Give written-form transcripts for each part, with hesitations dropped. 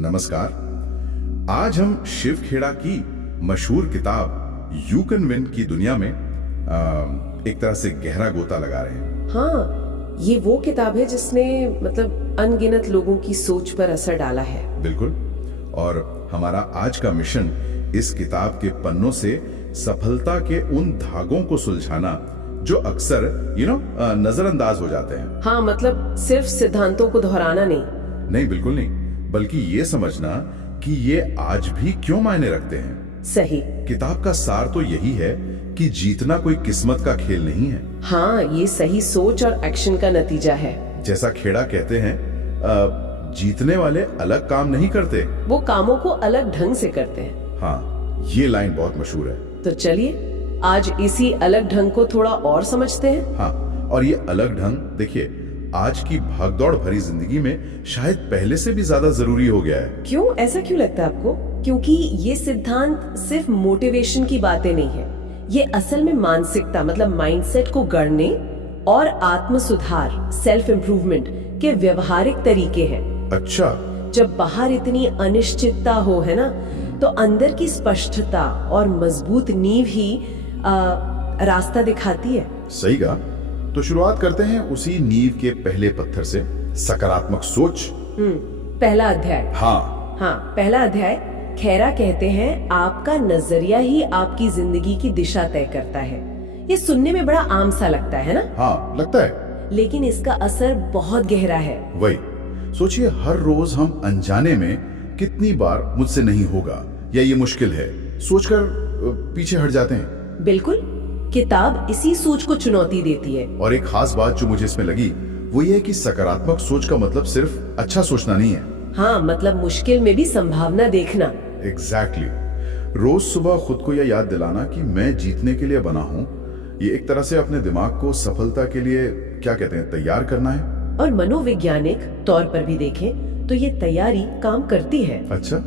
नमस्कार। आज हम शिव खेड़ा की मशहूर किताब यू कैन विन की दुनिया में एक तरह से गहरा गोता लगा रहे हैं। हाँ, ये वो किताब है जिसने मतलब अनगिनत लोगों की सोच पर असर डाला है। बिल्कुल। और हमारा आज का मिशन इस किताब के पन्नों से सफलता के उन धागों को सुलझाना जो अक्सर नजरअंदाज हो जाते हैं। हाँ, मतलब सिर्फ सिद्धांतों को दोहराना नहीं। बिल्कुल नहीं, बल्कि ये समझना कि ये आज भी क्यों मायने रखते हैं। सही। किताब का सार तो यही है कि जीतना कोई किस्मत का खेल नहीं है। हाँ, ये सही सोच और एक्शन का नतीजा है। जैसा खेड़ा कहते हैं, जीतने वाले अलग काम नहीं करते, वो कामों को अलग ढंग से करते हैं। हाँ, ये लाइन बहुत मशहूर है। तो चलिए आज इसी अलग ढंग को थोड़ा और समझते हैं। हाँ, और ये अलग ढंग देखिए आज की भागदौड़ भरी जिंदगी में शायद पहले से भी ज्यादा जरूरी हो गया है। क्यों, ऐसा क्यों लगता है आपको? क्योंकि ये सिद्धांत सिर्फ मोटिवेशन की बातें नहीं है, ये असल में मानसिकता मतलब माइंडसेट को गढ़ने और आत्म सुधार सेल्फ इम्प्रूवमेंट के व्यवहारिक तरीके हैं। अच्छा। जब बाहर इतनी अनिश्चितता हो, है ना, तो अंदर की स्पष्टता और मजबूत नींव ही रास्ता दिखाती है। सही कहा। तो शुरुआत करते हैं उसी नींव के पहले पत्थर से, सकारात्मक सोच। पहला अध्याय। हाँ, पहला अध्याय। खेरा कहते हैं आपका नजरिया ही आपकी जिंदगी की दिशा तय करता है। ये सुनने में बड़ा आम सा लगता है ना? हाँ, लगता है, लेकिन इसका असर बहुत गहरा है। वही सोचिए, हर रोज हम अनजाने में कितनी बार मुझसे नहीं होगा या ये मुश्किल है सोचकर पीछे हट जाते हैं। बिल्कुल, किताब इसी सोच को चुनौती देती है। और एक खास बात जो मुझे इसमें लगी वो ये है कि सकारात्मक सोच का मतलब सिर्फ अच्छा सोचना नहीं है। हाँ, मतलब मुश्किल में भी संभावना देखना। एग्जैक्टली। रोज सुबह खुद को यह याद दिलाना कि मैं जीतने के लिए बना हूँ, ये एक तरह से अपने दिमाग को सफलता के लिए क्या कहते हैं, तैयार करना है। और मनोवैज्ञानिक तौर पर भी देखें तो ये तैयारी काम करती है। अच्छा,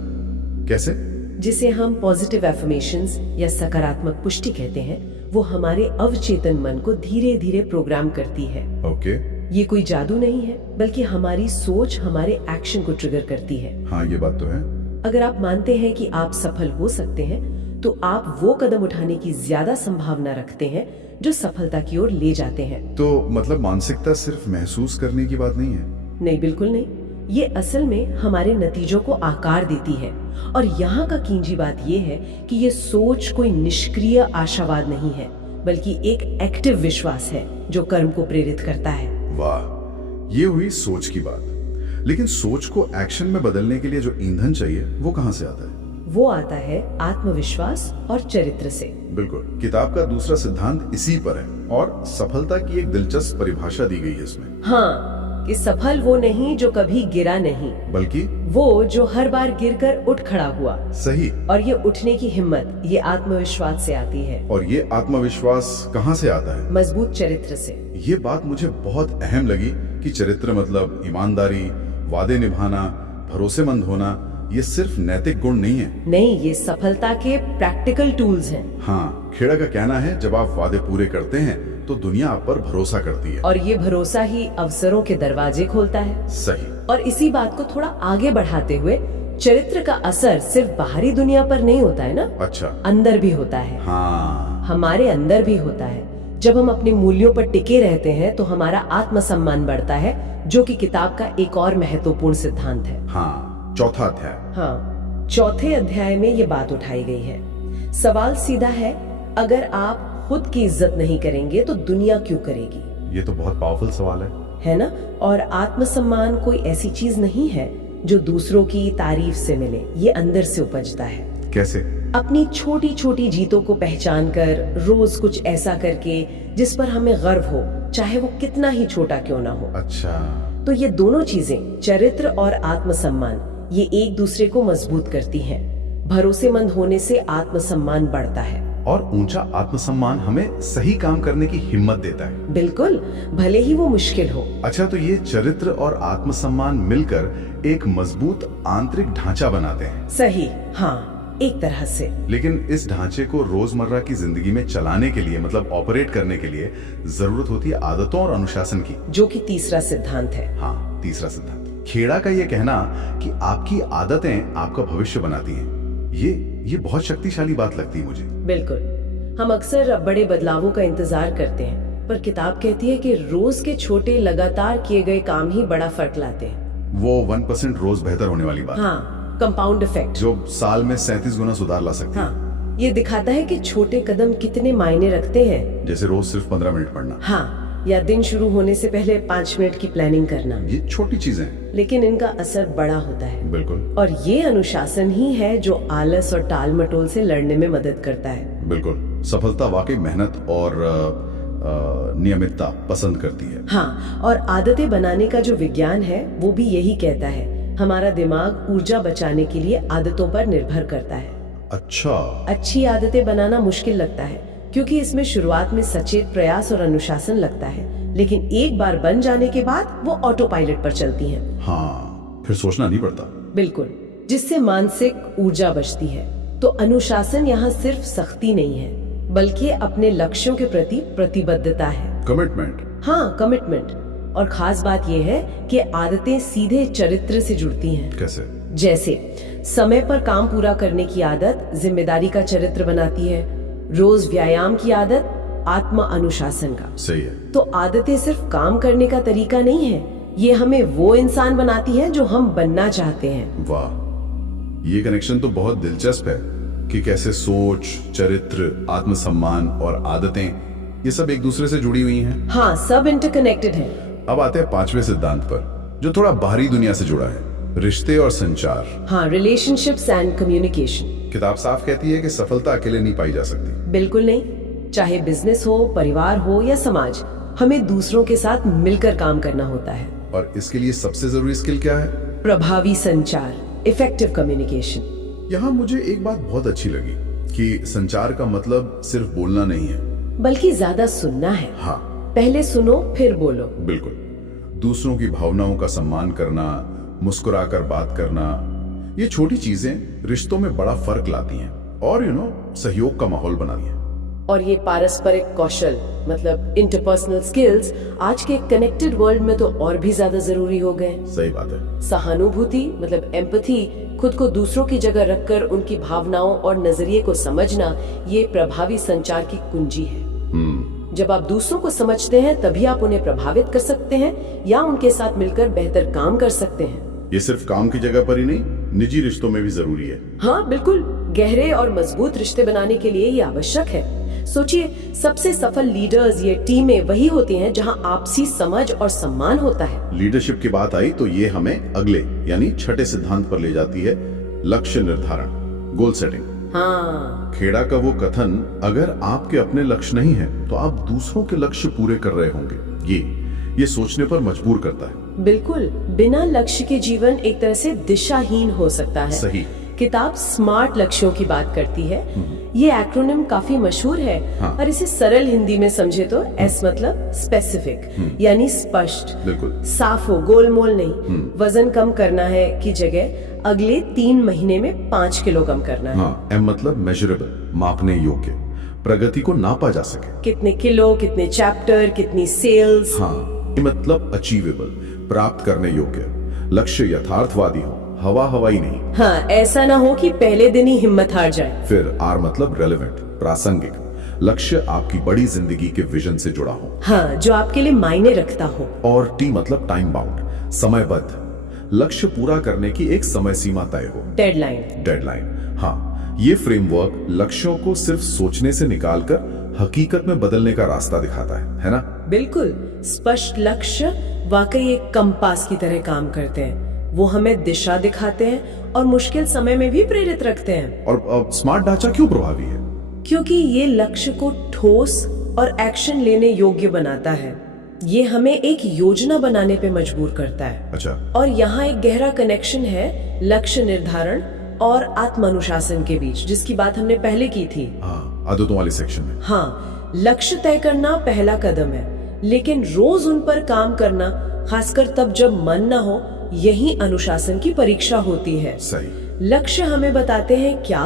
कैसे? जिसे हम पॉजिटिव एफर्मेशंस या सकारात्मक पुष्टि कहते हैं, वो हमारे अवचेतन मन को धीरे धीरे प्रोग्राम करती है। ओके। ये कोई जादू नहीं है, बल्कि हमारी सोच हमारे एक्शन को ट्रिगर करती है। हाँ, ये बात तो है। अगर आप मानते हैं कि आप सफल हो सकते हैं, तो आप वो कदम उठाने की ज्यादा संभावना रखते हैं जो सफलता की ओर ले जाते हैं। तो मतलब मानसिकता सिर्फ महसूस करने की बात नहीं है? नहीं, बिल्कुल नहीं। ये असल में हमारे नतीजों को आकार देती है। और यहाँ का कीमती बात ये है कि ये सोच कोई निष्क्रिय आशावाद नहीं है, बल्कि एक एक्टिव विश्वास है जो कर्म को प्रेरित करता है। वाह, ये हुई सोच की बात। लेकिन सोच को एक्शन में बदलने के लिए जो ईंधन चाहिए वो कहाँ से आता है? वो आता है आत्मविश्वास और चरित्र से। बिल्कुल। किताब का दूसरा सिद्धांत इसी पर है और सफलता की एक दिलचस्प परिभाषा दी गई है इसमें। हाँ, कि सफल वो नहीं जो कभी गिरा नहीं, बल्कि वो जो हर बार गिरकर उठ खड़ा हुआ। सही। और ये उठने की हिम्मत ये आत्मविश्वास से आती है। और ये आत्मविश्वास कहाँ से आता है? मजबूत चरित्र से। ये बात मुझे बहुत अहम लगी कि चरित्र मतलब ईमानदारी, वादे निभाना, भरोसेमंद होना, ये सिर्फ नैतिक गुण नहीं है। नहीं, ये सफलता के प्रैक्टिकल टूल्स हैं। हाँ, खेड़ा का कहना है जब आप वादे पूरे करते हैं तो दुनिया आप पर भरोसा करती है। और ये भरोसा ही अवसरों के दरवाजे खोलता है। सही। और इसी बात को थोड़ा आगे बढ़ाते हुए, चरित्र का असर सिर्फ बाहरी दुनिया पर नहीं होता है ना? अच्छा। अंदर भी होता है। हाँ, हमारे अंदर भी होता है। जब हम अपने मूल्यों पर टिके रहते हैं तो हमारा आत्मसम्मान बढ़ता है, जो कि किताब का एक और महत्वपूर्ण सिद्धांत है। हाँ, चौथा अध्याय। हाँ, चौथे अध्याय में ये बात उठाई गई है। सवाल सीधा है, अगर आप खुद की इज्जत नहीं करेंगे तो दुनिया क्यों करेगी? ये तो बहुत पावरफुल सवाल है ना? और आत्मसम्मान कोई ऐसी चीज नहीं है जो दूसरों की तारीफ से मिले, ये अंदर से उपजता है। कैसे? अपनी छोटी छोटी जीतों को पहचान कर, रोज कुछ ऐसा करके जिस पर हमें गर्व हो, चाहे वो कितना ही छोटा क्यों ना हो। अच्छा। तो ये दोनों चीजें, चरित्र और आत्मसम्मान, ये एक दूसरे को मजबूत करती हैं। भरोसेमंद होने से आत्मसम्मान बढ़ता है और ऊंचा आत्मसम्मान हमें सही काम करने की हिम्मत देता है। बिल्कुल, भले ही वो मुश्किल हो। अच्छा, तो ये चरित्र और आत्मसम्मान मिलकर एक मजबूत आंतरिक ढांचा बनाते हैं। सही। हाँ, एक तरह से। लेकिन इस ढांचे को रोजमर्रा की जिंदगी में चलाने के लिए मतलब ऑपरेट करने के लिए जरूरत होती है आदतों और अनुशासन की, जो कि तीसरा सिद्धांत है। हाँ, तीसरा सिद्धांत। खेड़ा का ये कहना कि आपकी आदतें आपका भविष्य बनाती हैं, ये बहुत शक्तिशाली बात लगती है मुझे। बिल्कुल, हम अक्सर बड़े बदलावों का इंतजार करते हैं, पर किताब कहती है कि रोज के छोटे लगातार किए गए काम ही बड़ा फर्क लाते हैं। वो 1% रोज बेहतर होने वाली बात, हाँ, कंपाउंड इफेक्ट, जो साल में 37 गुना सुधार ला सकती है। हाँ, ये दिखाता है कि छोटे कदम कितने मायने रखते हैं। जैसे रोज सिर्फ 15 मिनट पढ़ना, हाँ, या दिन शुरू होने से पहले 5 मिनट की प्लानिंग करना। ये छोटी चीजें हैं, लेकिन इनका असर बड़ा होता है। बिल्कुल। और ये अनुशासन ही है जो आलस और टाल मटोल से लड़ने में मदद करता है। बिल्कुल, सफलता वाकई मेहनत और नियमितता पसंद करती है। हाँ, और आदतें बनाने का जो विज्ञान है वो भी यही कहता है, हमारा दिमाग ऊर्जा बचाने के लिए आदतों पर निर्भर करता है। अच्छा, अच्छी आदतें बनाना मुश्किल लगता है क्योंकि इसमें शुरुआत में सचेत प्रयास और अनुशासन लगता है, लेकिन एक बार बन जाने के बाद वो ऑटो पायलट पर चलती हैं। हाँ, फिर सोचना नहीं पड़ता। बिल्कुल, जिससे मानसिक ऊर्जा बचती है। तो अनुशासन यहाँ सिर्फ सख्ती नहीं है, बल्कि अपने लक्ष्यों के प्रति प्रतिबद्धता है, कमिटमेंट। हाँ, कमिटमेंट। और खास बात यह है कि आदतें सीधे चरित्र से जुड़ती हैं। कैसे? जैसे समय पर काम पूरा करने की आदत जिम्मेदारी का चरित्र बनाती है, रोज व्यायाम की आदत आत्म अनुशासन का। सही है। तो आदतें सिर्फ काम करने का तरीका नहीं है, ये हमें वो इंसान बनाती है जो हम बनना चाहते हैं। वाह, ये कनेक्शन तो बहुत दिलचस्प है कि कैसे सोच, चरित्र, आत्मसम्मान और आदतें ये सब एक दूसरे से जुड़ी हुई हैं। हाँ, सब इंटरकनेक्टेड है। अब आते हैं 5वें सिद्धांत पर, जो थोड़ा बाहरी दुनिया से जुड़ा है, रिश्ते और संचार। हाँ, रिलेशनशिप्स एंड कम्युनिकेशन। किताब साफ कहती है कि सफलता अकेले नहीं पाई जा सकती। बिल्कुल नहीं, चाहे बिजनेस हो, परिवार हो या समाज, हमें दूसरों के साथ मिलकर काम करना होता है। और इसके लिए सबसे जरूरी स्किल क्या है? प्रभावी संचार, इफेक्टिव कम्युनिकेशन। यहाँ मुझे एक बात बहुत अच्छी लगी कि संचार का मतलब सिर्फ बोलना नहीं है, बल्कि ज्यादा सुनना है। हाँ, पहले सुनो फिर बोलो। बिल्कुल। दूसरों की भावनाओं का सम्मान करना, मुस्कुराकर बात करना, ये छोटी चीजें रिश्तों में बड़ा फर्क लाती हैं और सहयोग का माहौल बनाती हैं। और ये पारस्परिक कौशल मतलब इंटरपर्सनल स्किल्स आज के कनेक्टेड वर्ल्ड में तो और भी ज्यादा जरूरी हो गए। सही बात है। सहानुभूति मतलब एम्पैथी, खुद को दूसरों की जगह रखकर उनकी भावनाओं और नजरिए को समझना, ये प्रभावी संचार की कुंजी है। जब आप दूसरों को समझते हैं तभी आप उन्हें प्रभावित कर सकते हैं या उनके साथ मिलकर बेहतर काम कर सकते हैं। ये सिर्फ काम की जगह पर ही नहीं, निजी रिश्तों में भी जरूरी है। हाँ बिल्कुल, गहरे और मजबूत रिश्ते बनाने के लिए ये आवश्यक है। सोचिए, सबसे सफल लीडर्स ये टीमें वही होती हैं जहां आपसी समझ और सम्मान होता है। लीडरशिप की बात आई तो ये हमें अगले यानी छठे सिद्धांत पर ले जाती है, लक्ष्य निर्धारण, गोल सेटिंग। हाँ, खेड़ा का वो कथन, अगर आपके अपने लक्ष्य नहीं है तो आप दूसरों के लक्ष्य पूरे कर रहे होंगे, ये सोचने पर मजबूर करता है। बिल्कुल, बिना लक्ष्य के जीवन एक तरह से दिशाहीन हो सकता है। सही। किताब स्मार्ट लक्ष्यों की बात करती है। ये एक्रोनिम काफी मशहूर है। हाँ। और इसे सरल हिंदी में समझे तो एस मतलब स्पेसिफिक, यानी स्पष्ट, बिल्कुल साफ हो, गोलमोल नहीं। वजन कम करना है की जगह अगले 3 महीने में 5 किलो कम करना है। हाँ, एम मतलब मेजरेबल, मापने योग्य, प्रगति को नापा जा सके। कितने किलो, कितने चैप्टर, कितनी सेल्स। हाँ, ये मतलब अचीवेबल, प्राप्त करने योग्य। लक्ष्य यथार्थवादी हो, हवा हवाई नहीं। हाँ, ऐसा ना हो कि पहले दिन ही हिम्मत हार जाए। फिर आर मतलब रेलेवेंट, प्रासंगिक। लक्ष्य आपकी बड़ी जिंदगी के विजन से जुड़ा हो। हाँ, जो आपके लिए मायने रखता हो। और टी मतलब टाइम बाउंड, समयबद्ध। लक्ष्य पूरा करने की एक समय सीमा तय हो, डेडलाइन। हाँ, ये फ्रेमवर्क लक्ष्यों को सिर्फ सोचने से निकालकर हकीकत में बदलने का रास्ता दिखाता है ना? बिल्कुल। स्पष्ट लक्ष्य वाकई एक कंपास की तरह काम करते हैं। वो हमें दिशा दिखाते हैं और मुश्किल समय में भी प्रेरित रखते हैं। और स्मार्ट ढांचा क्यों प्रभावी है? क्योंकि ये लक्ष्य को ठोस और एक्शन लेने योग्य बनाता है। ये हमें एक योजना बनाने पे मजबूर करता है। अच्छा। और यहाँ एक गहरा कनेक्शन है लक्ष्य निर्धारण और आत्मानुशासन के बीच, जिसकी बात हमने पहले की थी। हाँ, आदतों वाले सेक्शन में। हाँ, लक्ष्य तय करना पहला कदम है, लेकिन रोज उन पर काम करना, खासकर तब जब मन ना हो, यही अनुशासन की परीक्षा होती है। सही। लक्ष्य हमें बताते हैं क्या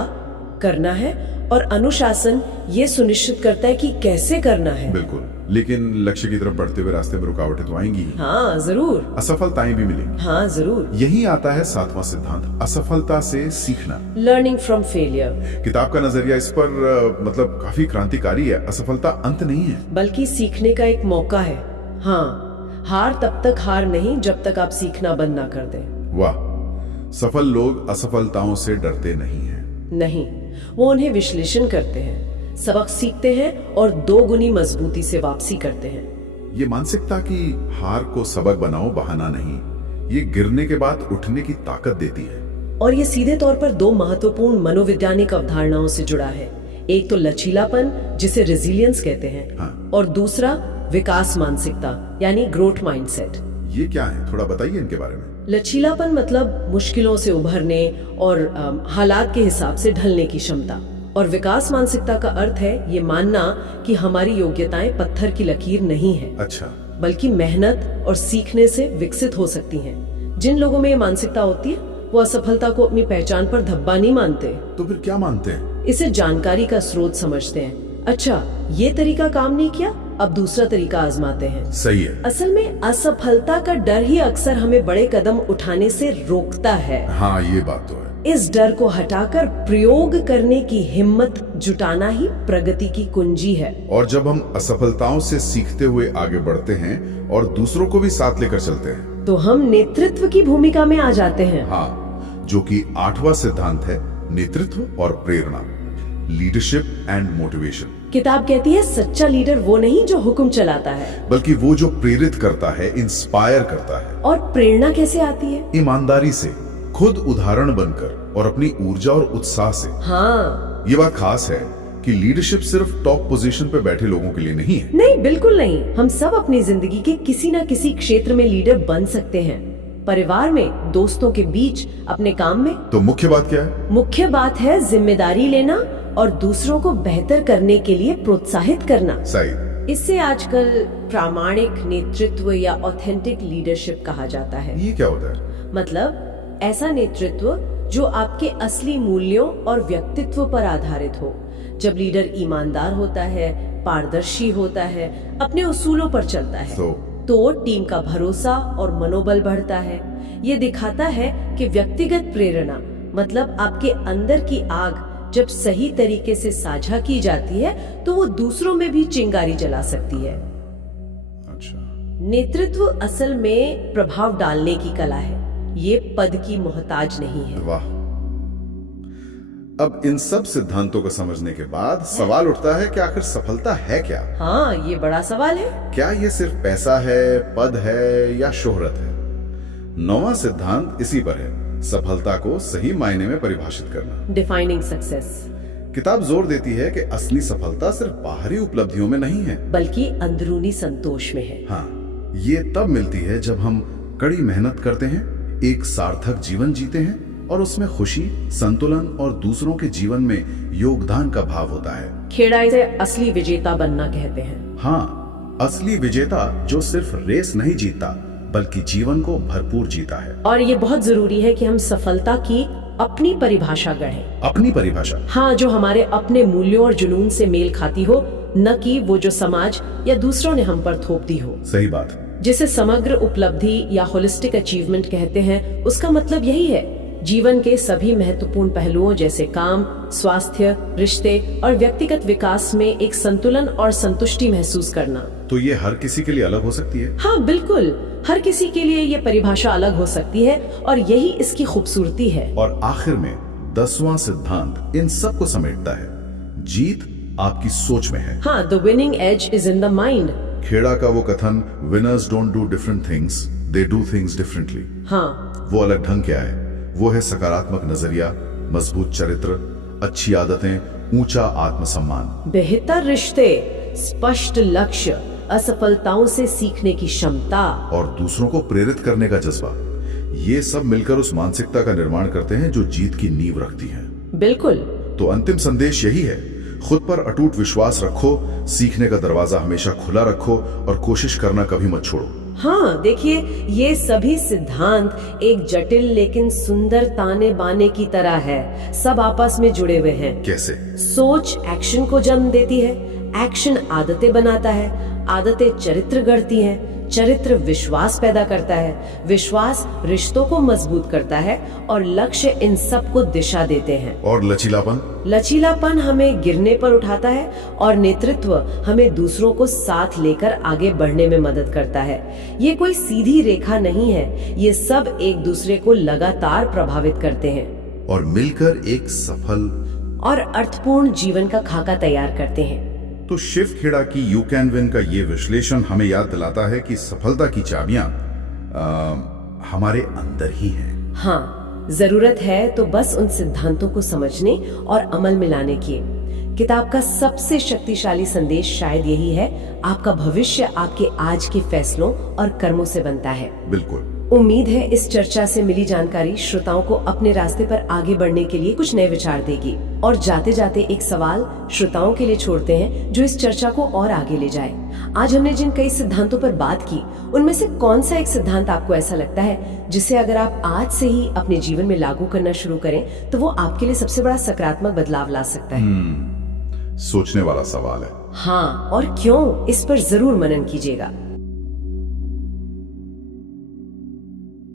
करना है और अनुशासन ये सुनिश्चित करता है कि कैसे करना है। बिल्कुल। लेकिन लक्ष्य की तरफ बढ़ते हुए रास्ते में रुकावटें तो आएंगी ही। हाँ जरूर। असफलताएं भी मिलेंगी। हाँ जरूर। यही आता है 7वां सिद्धांत, असफलता से सीखना। Learning from failure. किताब का नजरिया इस पर मतलब काफी क्रांतिकारी है। असफलता अंत नहीं है, बल्कि सीखने का एक मौका है। हाँ, हार तब तक हार नहीं जब तक आप सीखना बंद ना कर दें। वाह, सफल लोग असफलताओं से डरते नहीं हैं। नहीं, वो उन्हें विश्लेषण करते हैं, सबक सीखते हैं और 2 गुनी मजबूती से वापसी करते हैं। ये मानसिकता की हार को सबक बनाओ बहाना नहीं, ये गिरने के बाद उठने की ताकत देती है। और ये सीधे तौर पर 2 महत्वपूर्ण मनोवैज्ञानिक अवधारणाओं से जुड़ा है। एक तो लचीलापन, जिसे रेजिलियंस कहते हैं। हाँ। और दूसरा विकास मानसिकता यानी ग्रोथ माइंडसेट। ये क्या है, थोड़ा बताइए इनके बारे में। लचीलापन मतलब मुश्किलों से उभरने और हालात के हिसाब से ढलने की क्षमता। और विकास मानसिकता का अर्थ है ये मानना कि हमारी योग्यताएं पत्थर की लकीर नहीं है, अच्छा, बल्कि मेहनत और सीखने से विकसित हो सकती हैं। जिन लोगों में ये मानसिकता होती है वो असफलता को अपनी पहचान पर धब्बा नहीं मानते। तो फिर क्या मानते हैं? इसे जानकारी का स्रोत समझते हैं। अच्छा, ये तरीका काम नहीं किया, अब दूसरा तरीका आजमाते हैं। सही है। असल में असफलता का डर ही अक्सर हमें बड़े कदम उठाने से रोकता है। हाँ, ये बात तो है। इस डर को हटाकर प्रयोग करने की हिम्मत जुटाना ही प्रगति की कुंजी है। और जब हम असफलताओं से सीखते हुए आगे बढ़ते हैं और दूसरों को भी साथ लेकर चलते हैं, तो हम नेतृत्व की भूमिका में आ जाते हैं। हाँ, जो कि 8वां सिद्धांत है, नेतृत्व और प्रेरणा, लीडरशिप एंड मोटिवेशन। किताब कहती है सच्चा लीडर वो नहीं जो हुक्म चलाता है, बल्कि वो जो प्रेरित करता है, इंस्पायर करता है। और प्रेरणा कैसे आती है? ईमानदारी से, खुद उदाहरण बनकर और अपनी ऊर्जा और उत्साह से। हाँ, ये बात खास है कि लीडरशिप सिर्फ टॉप पोजीशन पे बैठे लोगों के लिए नहीं है। नहीं, बिल्कुल नहीं। हम सब अपनी जिंदगी के किसी न किसी क्षेत्र में लीडर बन सकते हैं। परिवार में, दोस्तों के बीच, अपने काम में। तो मुख्य बात क्या है? मुख्य बात है जिम्मेदारी लेना और दूसरों को बेहतर करने के लिए प्रोत्साहित करना। सही। इससे आजकल प्रामाणिक नेतृत्व या ऑथेंटिक लीडरशिप कहा जाता है। ये क्या होता है? मतलब ऐसा नेतृत्व जो आपके असली मूल्यों और व्यक्तित्व पर आधारित हो। जब लीडर ईमानदार होता है, पारदर्शी होता है, अपने उसूलों पर चलता है, तो टीम का भरोसा और मनोबल बढ़ता है। ये दिखाता है कि व्यक्तिगत प्रेरणा मतलब आपके अंदर की आग जब सही तरीके से साझा की जाती है तो वो दूसरों में भी चिंगारी जला सकती है। अच्छा। नेतृत्व असल में प्रभाव डालने की कला है, ये पद की मोहताज नहीं है। वाह। अब इन सब सिद्धांतों को समझने के बाद सवाल उठता है कि आखिर सफलता है क्या? हाँ, ये बड़ा सवाल है। क्या ये सिर्फ पैसा है, पद है या शोहरत है? 9वां सिद्धांत इसी पर है, सफलता को सही मायने में परिभाषित करना। Defining success. किताब जोर देती है कि असली सफलता सिर्फ बाहरी उपलब्धियों में नहीं है, बल्कि अंदरूनी संतोष में है। हाँ, ये तब मिलती है जब हम कड़ी मेहनत करते हैं, एक सार्थक जीवन जीते हैं और उसमें खुशी, संतुलन और दूसरों के जीवन में योगदान का भाव होता है। खेड़ा इसे असली विजेता बनना कहते हैं। हाँ, असली विजेता जो सिर्फ रेस नहीं जीतता बल्कि जीवन को भरपूर जीता है। और ये बहुत जरूरी है कि हम सफलता की अपनी परिभाषा गढ़ें। अपनी परिभाषा? हाँ, जो हमारे अपने मूल्यों और जुनून से मेल खाती हो, न कि वो जो समाज या दूसरों ने हम पर थोप दी हो। सही बात। जिसे समग्र उपलब्धि या होलिस्टिक अचीवमेंट कहते हैं, उसका मतलब यही है, जीवन के सभी महत्वपूर्ण पहलुओं जैसे काम, स्वास्थ्य, रिश्ते और व्यक्तिगत विकास में एक संतुलन और संतुष्टि महसूस करना। तो ये हर किसी के लिए अलग हो सकती है? हाँ बिल्कुल, हर किसी के लिए ये परिभाषा अलग हो सकती है और यही इसकी खूबसूरती है। और आखिर में 10वां सिद्धांत इन सब को समेटता है, जीत आपकी सोच में है। हाँ, the winning edge is in the mind. Khera का वो कथन, winners don't do different things, they do things differently. हाँ, वो अलग ढंग क्या है? वो है सकारात्मक नजरिया, मजबूत चरित्र, अच्छी आदतें, ऊंचा आत्मसम्मान, बेहतर रिश्ते, स्पष्ट लक्ष्य, असफलताओं से सीखने की क्षमता और दूसरों को प्रेरित करने का जज्बा। ये सब मिलकर उस मानसिकता का निर्माण करते हैं जो जीत की नींव रखती है। बिल्कुल। तो अंतिम संदेश यही है, खुद पर अटूट विश्वास रखो, सीखने का दरवाजा हमेशा खुला रखो और कोशिश करना कभी मत छोड़ो। हाँ, देखिए, ये सभी सिद्धांत एक जटिल लेकिन सुंदर ताने बाने की तरह है, सब आपस में जुड़े हुए हैं। कैसे? सोच एक्शन को जन्म देती है, एक्शन आदतें बनाता है, आदतें चरित्र गढ़ती हैं, चरित्र विश्वास पैदा करता है, विश्वास रिश्तों को मजबूत करता है और लक्ष्य इन सब को दिशा देते हैं। और लचीलापन? लचीलापन हमें गिरने पर उठाता है और नेतृत्व हमें दूसरों को साथ लेकर आगे बढ़ने में मदद करता है। ये कोई सीधी रेखा नहीं है, ये सब एक दूसरे को लगातार प्रभावित करते हैं और मिलकर एक सफल और अर्थपूर्ण जीवन का खाका तैयार करते हैं। तो शिव खेड़ा की यू कैन विन का ये विश्लेषण हमें याद दिलाता है कि सफलता की चाबियां हमारे अंदर ही हैं। हाँ, जरूरत है तो बस उन सिद्धांतों को समझने और अमल में लाने की। किताब का सबसे शक्तिशाली संदेश शायद यही है, आपका भविष्य आपके आज के फैसलों और कर्मों से बनता है। बिल्कुल। उम्मीद है इस चर्चा से मिली जानकारी श्रोताओं को अपने रास्ते पर आगे बढ़ने के लिए कुछ नए विचार देगी। और जाते जाते एक सवाल श्रोताओं के लिए छोड़ते हैं जो इस चर्चा को और आगे ले जाए। आज हमने जिन कई सिद्धांतों पर बात की, उनमें से कौन सा एक सिद्धांत आपको ऐसा लगता है जिसे अगर आप आज से ही अपने जीवन में लागू करना शुरू करें तो वो आपके लिए सबसे बड़ा सकारात्मक बदलाव ला सकता है? सोचने वाला सवाल है। हाँ, और क्यों, इस पर जरूर मनन कीजिएगा।